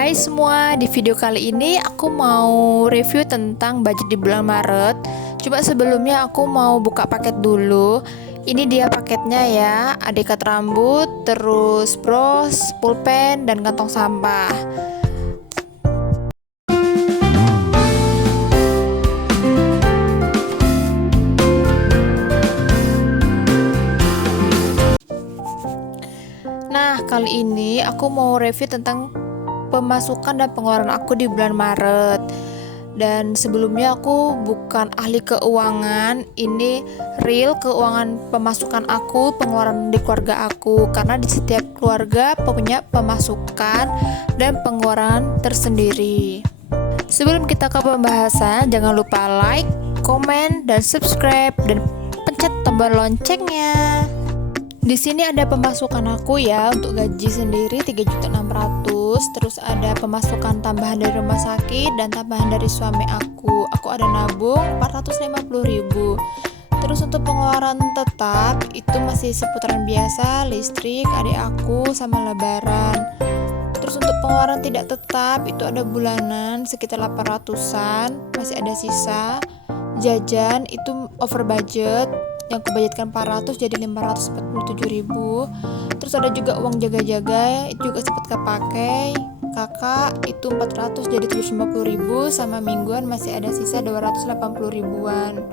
Hai semua, di video kali ini aku mau review tentang budget di bulan Maret. Coba sebelumnya aku mau buka paket dulu. Ini dia paketnya ya, ada ikat rambut, terus bros, pulpen, dan kantong sampah. Nah, kali ini aku mau review tentang pemasukan dan pengeluaran aku di bulan Maret. Dan sebelumnya aku bukan ahli keuangan, ini real keuangan pemasukan aku, pengeluaran di keluarga aku, karena di setiap keluarga punya pemasukan dan pengeluaran tersendiri. Sebelum kita ke pembahasan, jangan lupa like, komen, dan subscribe, dan pencet tombol loncengnya. Di sini ada pemasukan aku ya, untuk gaji sendiri 3.600.000, terus ada pemasukan tambahan dari rumah sakit dan tambahan dari suami aku. Aku ada nabung 450.000. Terus untuk pengeluaran tetap itu masih seputaran biasa, listrik, adik aku sama lebaran. Terus untuk pengeluaran tidak tetap itu ada bulanan sekitar 800-an, masih ada sisa. Jajan itu over budget, yang kubudgetkan 400 jadi 547.000. Terus ada juga uang jaga-jaga, itu juga sempat kepakai. Kakak itu 400 jadi 750.000, sama mingguan masih ada sisa 280.000-an.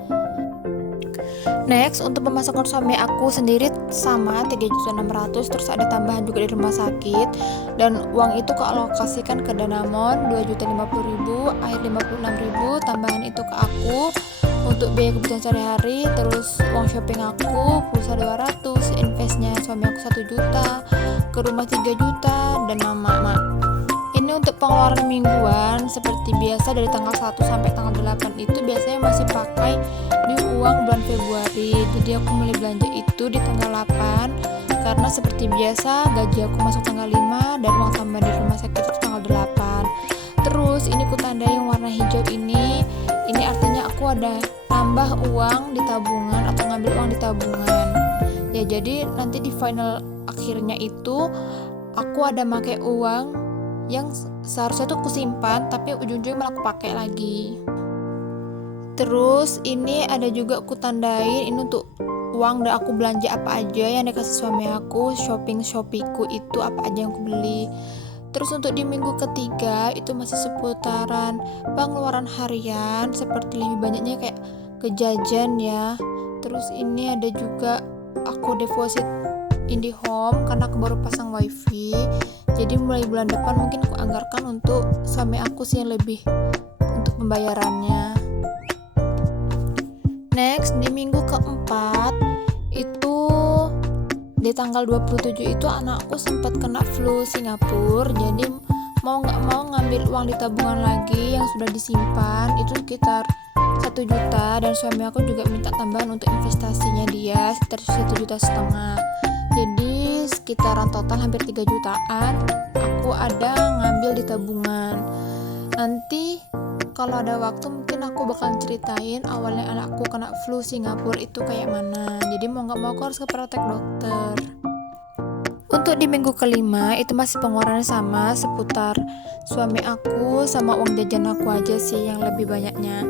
Next, untuk pemasukan suami aku sendiri sama 3.600.000, terus ada tambahan juga di rumah sakit, dan uang itu kealokasikan ke Danamon 2.050.000, air 56.000, tambahan itu ke aku untuk biaya kebutuhan sehari-hari. Terus uang shopping aku pulsa 200, investnya suami aku 1 juta, ke rumah 3 juta, dan mama. Ini untuk pengeluaran mingguan seperti biasa dari tanggal 1 sampai tanggal 8 itu biasanya masih pakai di uang bulan Februari. Jadi aku mulai belanja itu di tanggal 8 karena seperti biasa gaji aku masuk tanggal 5 dan uang tambahan di rumah sakit itu tanggal 8. Terus ini kutandai yang warna hijau ini artinya aku ada tambah uang di tabungan atau ngambil uang di tabungan. Ya jadi nanti di final akhirnya itu aku ada pakai uang yang seharusnya tuh aku simpan tapi ujung-ujungnya malah aku pakai lagi. Terus ini ada juga aku tandain ini untuk uang dan aku belanja apa aja yang dikasih suami aku, shoppingku itu apa aja yang aku beli. Terus untuk di minggu ketiga itu masih seputaran pengeluaran harian, seperti lebih banyaknya kayak ke jajan ya. Terus ini ada juga aku deposit IndiHome karena aku baru pasang wifi. Jadi mulai bulan depan mungkin aku anggarkan untuk suami aku sih yang lebih untuk pembayarannya. Next, di minggu keempat itu di tanggal 27 itu anakku sempat kena flu Singapura. Jadi mau nggak mau ngambil uang di tabungan lagi yang sudah disimpan itu sekitar 1 juta, dan suami aku juga minta tambahan untuk investasinya dia sekitar 1,5 juta. Jadi sekitaran total hampir 3 jutaan aku ada ngambil di tabungan. Nanti kalau ada waktu mungkin aku bakal ceritain awalnya anakku kena flu Singapura itu kayak mana. Jadi mau gak mau aku harus ke praktek dokter. Untuk di minggu kelima itu masih pengeluarannya sama seputar suami aku sama uang jajan aku aja sih yang lebih banyaknya.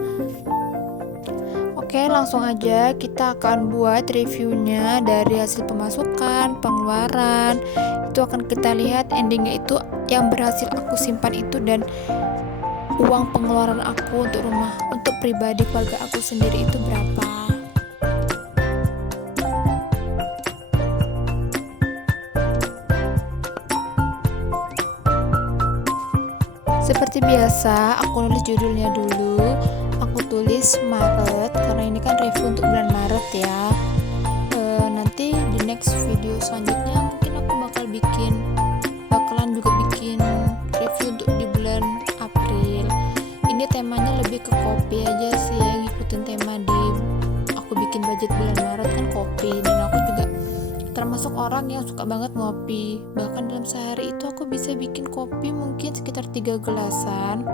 Oke, langsung aja kita akan buat reviewnya dari hasil pemasukan, pengeluaran. Itu akan kita lihat endingnya itu yang berhasil aku simpan itu, dan uang pengeluaran aku untuk rumah, untuk pribadi keluarga aku sendiri itu berapa. Seperti biasa, aku nulis judulnya dulu. Aku tulis Maret karena ini kan review untuk bulan Maret ya. Nanti di next video selanjutnya mungkin aku bakalan juga bikin review untuk di bulan April. Ini temanya lebih ke kopi aja sih, ngikutin tema di aku bikin budget bulan Maret kan kopi, dan aku juga termasuk orang yang suka banget ngopi. Bahkan dalam sehari itu aku bisa bikin kopi mungkin sekitar 3 gelasan.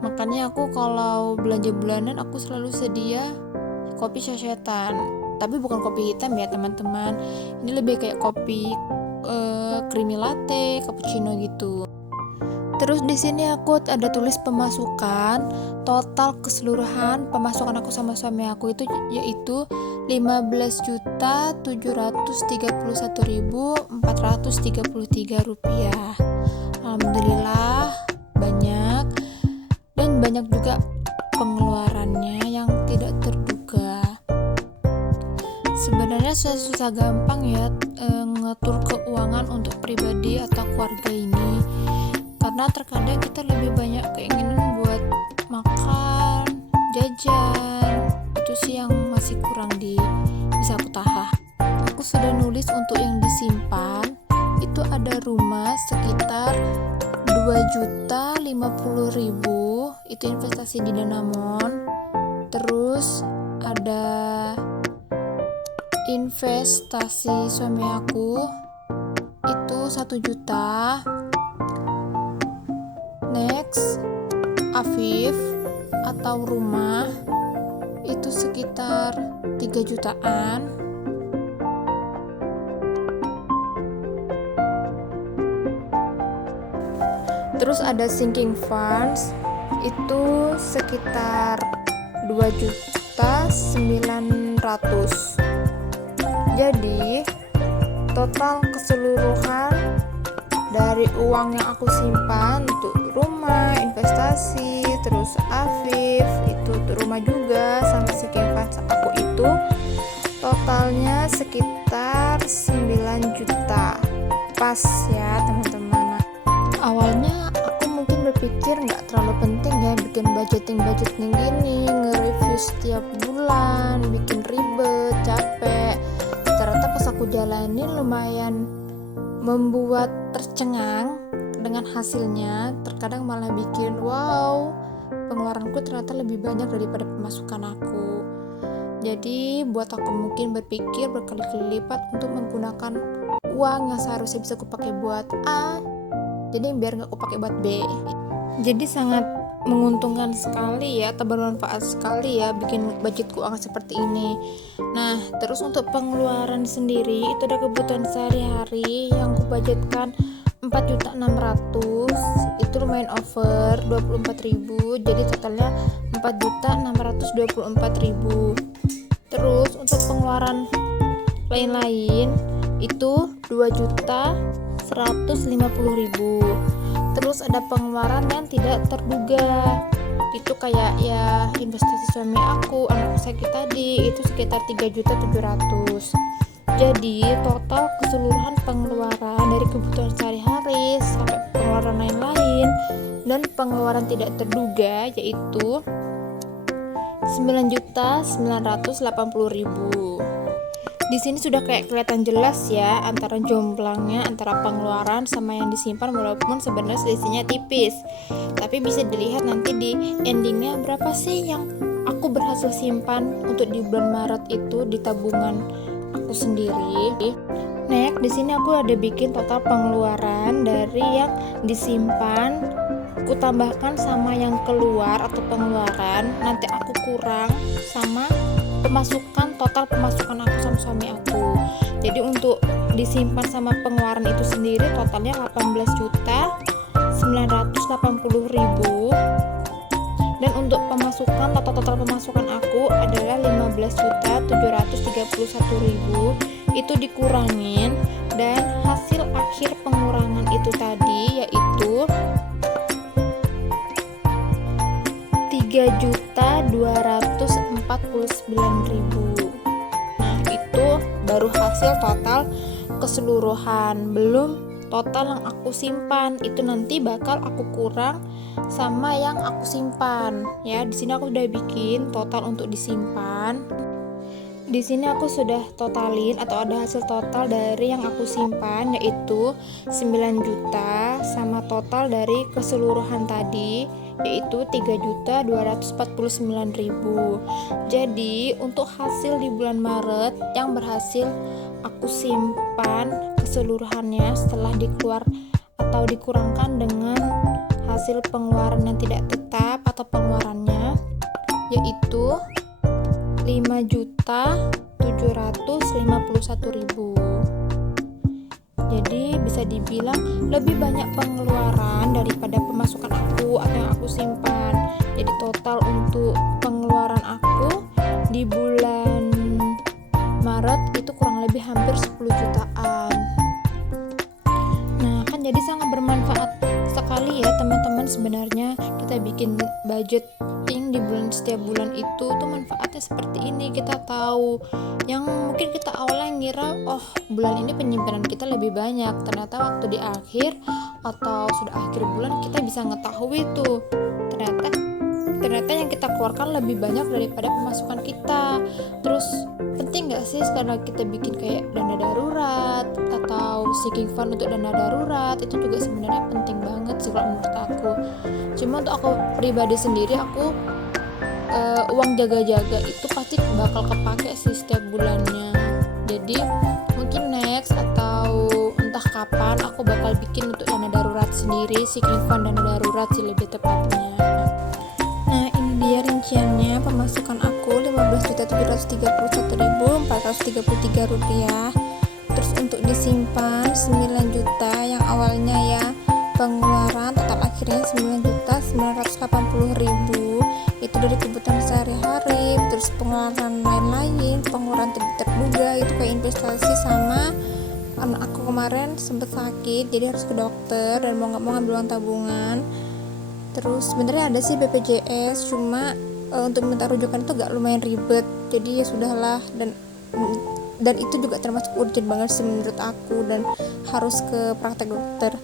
Makanya aku kalau belanja bulanan aku selalu sedia kopi sachetan. Tapi bukan kopi hitam ya teman-teman. Ini lebih kayak kopi creamy latte, cappuccino gitu. Terus di sini aku ada tulis pemasukan, total keseluruhan pemasukan aku sama suami aku itu yaitu 15.731.433 rupiah. Alhamdulillah banyak, dan banyak juga pengeluarannya yang tidak terduga. Sebenarnya susah gampang ya ngatur keuangan untuk pribadi atau keluarga ini, karena terkadang kita lebih banyak keinginan buat makan, jajan, itu sih yang masih kurang bisa aku tahan. Aku sudah nulis untuk yang disimpan, itu ada rumah sekitar 2.050.000, itu investasi di Danamon. Terus ada investasi suami aku itu 1 juta. Next, Afif atau rumah itu sekitar 3 jutaan. Terus ada sinking funds itu sekitar 2.900.000. Jadi total keseluruhan dari uang yang aku simpan untuk rumah, investasi, terus Afif itu untuk rumah juga, sama sinking funds aku itu totalnya sekitar 9 juta. Pas ya teman-teman. Awalnya aku mungkin berpikir nggak terlalu penting ya bikin budgeting gini, nge-review setiap bulan, bikin ribet, capek. Ternyata pas aku jalanin lumayan membuat tercengang dengan hasilnya. Terkadang malah bikin wow, pengeluaranku ternyata lebih banyak daripada pemasukan aku. Jadi buat aku mungkin berpikir berkali-kali lipat untuk menggunakan uang yang seharusnya bisa aku pakai buat A, jadi biar nggak aku pakai buat B. Jadi sangat menguntungkan sekali ya, atau bermanfaat sekali ya bikin budget keuangan seperti ini. Nah, terus untuk pengeluaran sendiri itu ada kebutuhan sehari-hari yang aku budgetkan 4.600.000, itu lumayan over 24.000, jadi totalnya 4.624.000. Terus untuk pengeluaran lain-lain itu 2.150.000. Terus ada pengeluaran yang tidak terduga, itu kayak ya investasi suami aku, anak sakit tadi itu sekitar 3.700.000. Jadi total keseluruhan pengeluaran dari kebutuhan sehari-hari sampai pengeluaran lain-lain dan pengeluaran tidak terduga yaitu 9.980.000. Di sini sudah kayak kelihatan jelas ya antara jomblangnya antara pengeluaran sama yang disimpan, walaupun sebenarnya selisihnya tipis. Tapi bisa dilihat nanti di endingnya berapa sih yang aku berhasil simpan untuk di bulan Maret itu di tabungan aku sendiri. Next, di sini aku ada bikin total pengeluaran dari yang disimpan, aku tambahkan sama yang keluar atau pengeluaran, nanti aku kurang sama pemasukan, total pemasukan aku sama suami aku. Jadi untuk disimpan sama pengeluaran itu sendiri totalnya 18.980.000. Dan untuk pemasukan, total pemasukan aku adalah 15.731.000. Itu dikurangin, dan hasil akhir pengurangan itu tadi yaitu 3.249.000. Nah, itu baru hasil total keseluruhan, belum total yang aku simpan. Itu nanti bakal aku kurang sama yang aku simpan. Ya, di sini aku udah bikin total untuk disimpan. Di sini aku sudah totalin atau ada hasil total dari yang aku simpan yaitu 9 juta sama total dari keseluruhan tadi yaitu 3.249.000. Jadi untuk hasil di bulan Maret yang berhasil aku simpan keseluruhannya setelah dikeluar atau dikurangkan dengan hasil pengeluaran yang tidak tetap atau pengeluarannya yaitu 5.751.000. Jadi bisa dibilang lebih banyak pengeluaran daripada simpan. Jadi total untuk pengeluaran aku di bulan Maret itu kurang lebih hampir 10 jutaan. Nah, kan jadi sangat bermanfaat sekali ya teman-teman. Sebenarnya kita bikin budgeting di setiap bulan itu tuh manfaatnya seperti ini. Kita tahu yang mungkin kita awalnya ngira bulan ini penyimpanan kita lebih banyak, ternyata waktu di akhir atau sudah akhir bulan kita bisa ngetahui tuh ternyata yang kita keluarkan lebih banyak daripada pemasukan kita. Terus penting gak sih sekarang kita bikin kayak dana darurat atau sinking fund untuk dana darurat? Itu juga sebenarnya penting banget sih kalau menurut aku. Cuma untuk aku pribadi sendiri, aku uang jaga-jaga itu pasti bakal kepake sih setiap bulannya. Jadi mungkin next atau entah kapan aku bakal bikin untuk dana darurat sendiri, sinking fund dana darurat sih lebih tepatnya. Nah, ini dia rinciannya pemasukan aku 15.731.433 rupiah. Terus untuk disimpan 9 juta yang awalnya ya, pengeluaran total akhirnya 9.980.000. Itu dari kebutuhan sehari-hari, terus pengeluaran lain-lain, pengeluaran tidak terduga itu kayak investasi, sama anak aku kemarin sempat sakit jadi harus ke dokter dan mau nggak mau ngambil uang tabungan. Terus sebenarnya ada sih BPJS, cuma untuk minta rujukan itu gak lumayan ribet, jadi ya sudahlah, dan itu juga termasuk urgent banget sih menurut aku dan harus ke praktek dokter.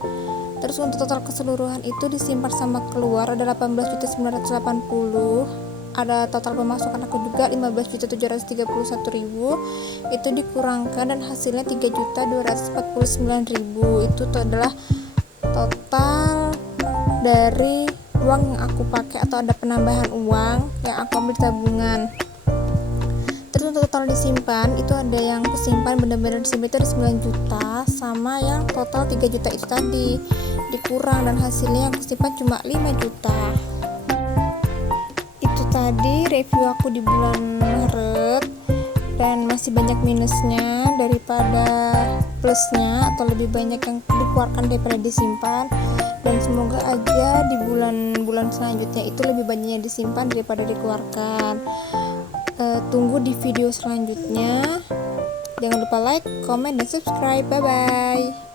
Terus untuk total keseluruhan itu disimpan sama keluar ada 18.980. Ada total pemasukan aku juga 15.731.000. Itu dikurangkan dan hasilnya 3.249.000. Itu adalah total dari uang yang aku pakai atau ada penambahan uang yang aku ambil tabungan. Terus untuk total disimpan itu ada yang kusimpan benar-benar disimpan itu ada 9 juta, sama yang total 3 juta itu tadi dikurang dan hasilnya yang kusimpan cuma 5 juta. Itu tadi review aku di bulan Maret, dan masih banyak minusnya daripada plusnya, atau lebih banyak yang dikeluarkan daripada disimpan. Dan semoga aja di bulan-bulan selanjutnya itu lebih banyak yang disimpan daripada dikeluarkan. Tunggu di video selanjutnya. Jangan lupa like, comment, dan subscribe. Bye bye.